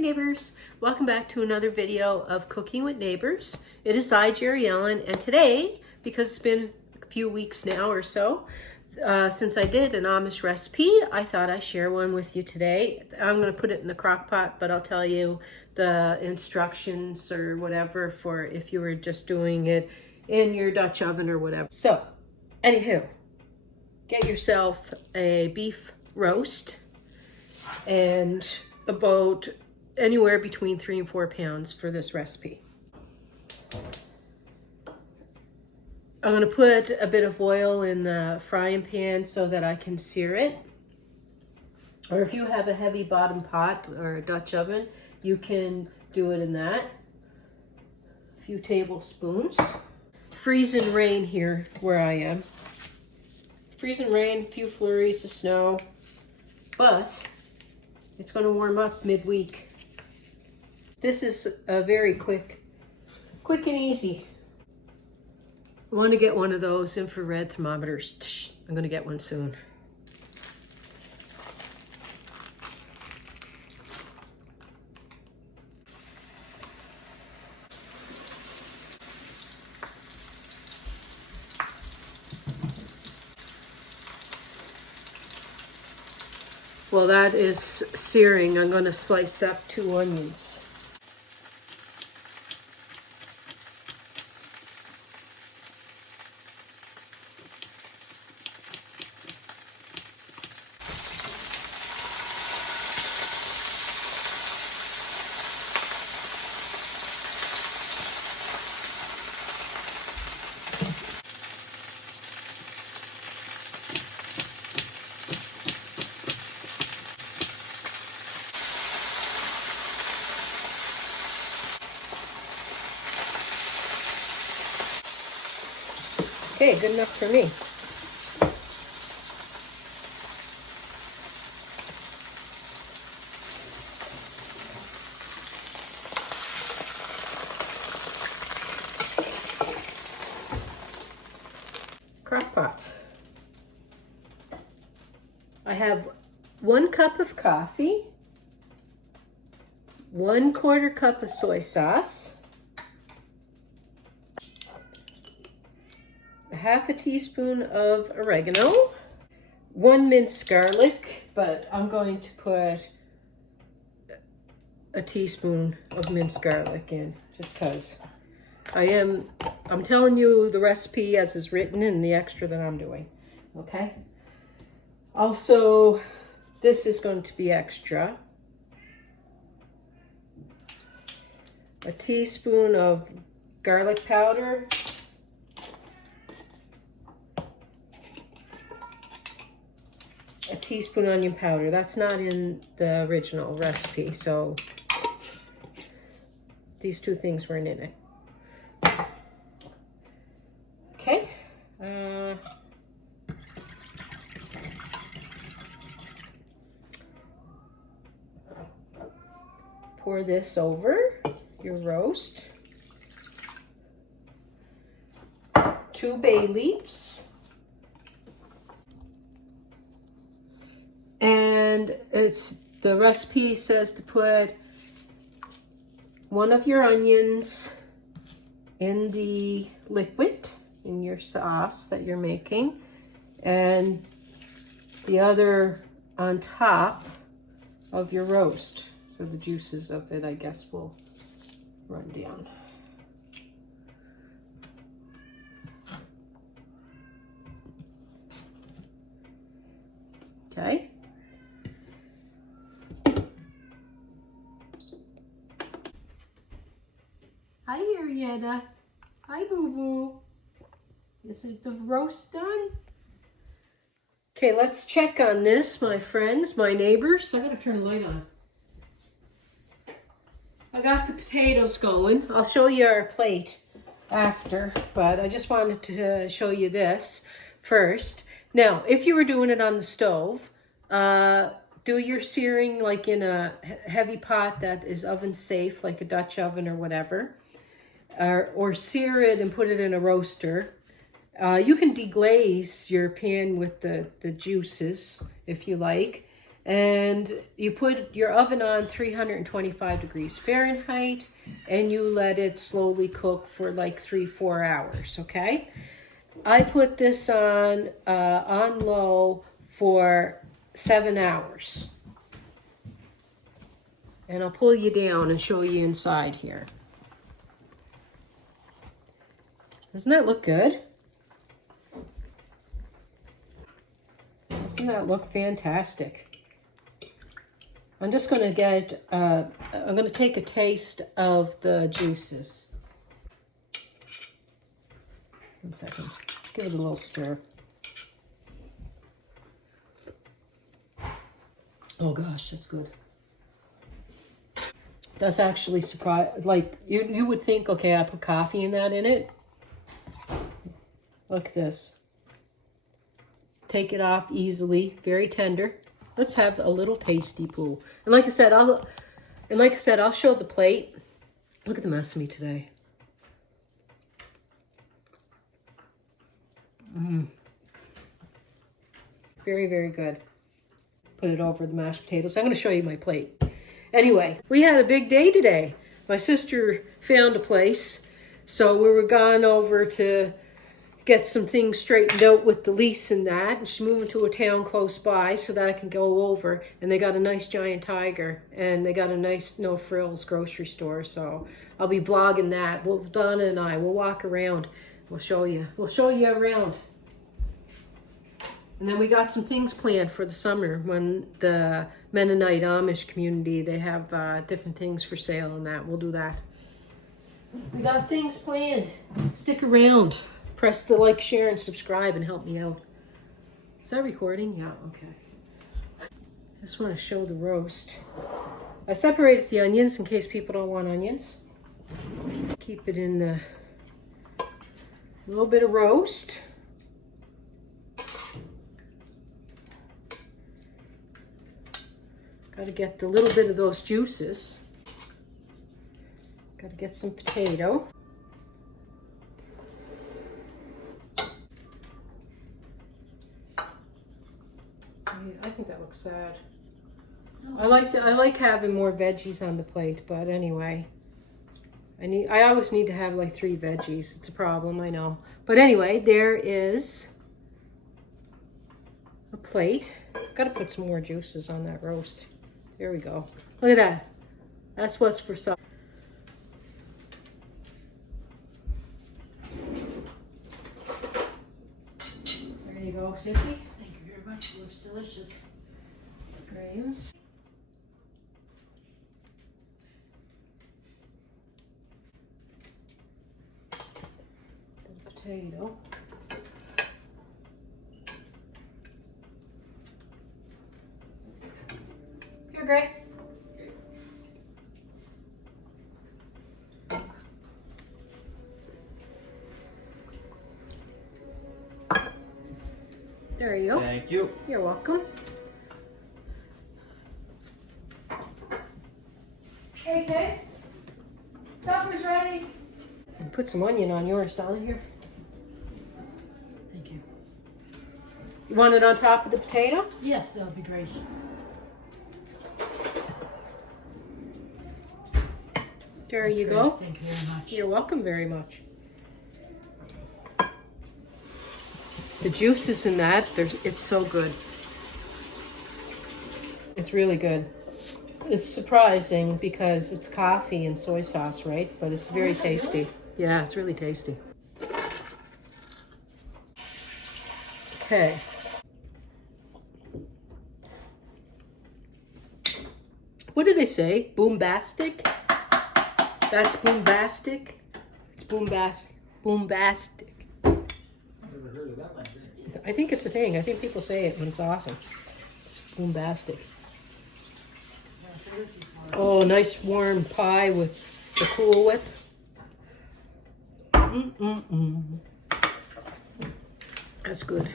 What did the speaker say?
Neighbors, welcome back to another video of Cooking with Neighbors. It is I, Jerry Ellen, and today, because it's been a few weeks now or so since I did an Amish recipe, I thought I'd share one with you today. I'm going to put it in the crock pot, but I'll tell you the instructions or whatever for if you were just doing it in your Dutch oven or whatever. So, anywho, get yourself a beef roast and about anywhere between 3 and 4 pounds for this recipe. I'm going to put a bit of oil in the frying pan so that I can sear it. Or if you have a heavy bottom pot or a Dutch oven, you can do it in that. A few tablespoons. Freezing rain here where I am. Freezing rain, a few flurries of snow, but it's going to warm up midweek. This is a very quick and easy. I want to get one of those infrared thermometers. I'm going to get one soon. While that is searing, I'm going to slice up 2 onions. Okay, good enough for me. Crockpot. I have 1 cup of coffee, 1/4 cup of soy sauce, half a teaspoon of oregano, 1 minced garlic, but I'm going to put a teaspoon of minced garlic in just because I'm telling you the recipe as is written and the extra that I'm doing. Okay. Also, this is going to be extra. A teaspoon of garlic powder. A teaspoon onion powder. That's not in the original recipe, so these 2 things weren't in it. Okay. Pour this over your roast. 2 bay leaves. And the recipe says to put 1 of your onions in the liquid, in your sauce that you're making, and the other on top of your roast. So the juices of it, I guess, will run down. Okay. Hi, Arietta. Hi, Boo-Boo. Is it the roast done? Okay, let's check on this, my friends, my neighbors. I gotta turn the light on. I got the potatoes going. I'll show you our plate after, but I just wanted to show you this first. Now, if you were doing it on the stove, do your searing like in a heavy pot that is oven safe, like a Dutch oven or whatever. Or sear it and put it in a roaster. You can deglaze your pan with the juices if you like. And you put your oven on 325 degrees Fahrenheit, and you let it slowly cook for like 3-4 hours, okay? I put this on low for 7 hours. And I'll pull you down and show you inside here. Doesn't that look good? Doesn't that look fantastic? I'm just going to get, I'm going to take a taste of the juices. 1 second. Give it a little stir. Oh gosh, that's good. That's actually surprise. Like you would think, okay, I put coffee in it. Look at this. Take it off easily, very tender. Let's have a little tasty poo. And like I said, I'll show the plate. Look at the mess of me today. Very, very good. Put it over the mashed potatoes. I'm going to show you my plate. Anyway, we had a big day today. My sister found a place, so we were gone over to get some things straightened out with the lease and that. And she's moving to a town close by so that I can go over. And they got a nice giant tiger, and they got a nice no frills grocery store. So I'll be vlogging that. Donna and I will walk around. We'll show you around. And then we got some things planned for the summer when the Mennonite Amish community, they have different things for sale and that. We'll do that. We got things planned. Stick around. Press the like, share, and subscribe and help me out. Is that recording? Yeah, okay. Just want to show the roast. I separated the onions in case people don't want onions. Keep it in a little bit of roast. Got to get a little bit of those juices. Got to get some potato. I think that looks sad. I like having more veggies on the plate, but anyway, I always need to have like 3 veggies. It's a problem, I know. But anyway, there is a plate. Got to put some more juices on that roast. There we go. Look at that. That's what's for supper. There you go, Sissy. Thank you very much. It looks delicious. Grains. The potato. Here, Greg. There you go. Thank you. You're welcome. Hey kids, supper's ready. And put some onion on yours, Dolly, here. Thank you. You want it on top of the potato? Yes, that would be great. There That's you great. go. Thank you very much. You're welcome very much. The juices in that, it's so good. It's really good. It's surprising because it's coffee and soy sauce, right? But it's very tasty. Yeah, it's really tasty. Okay. What do they say? Boombastic? That's boombastic? It's boombastic. Boombastic. I think it's a thing. I think people say it when it's awesome. It's boombastic. Oh, nice warm pie with the Cool Whip. That's good.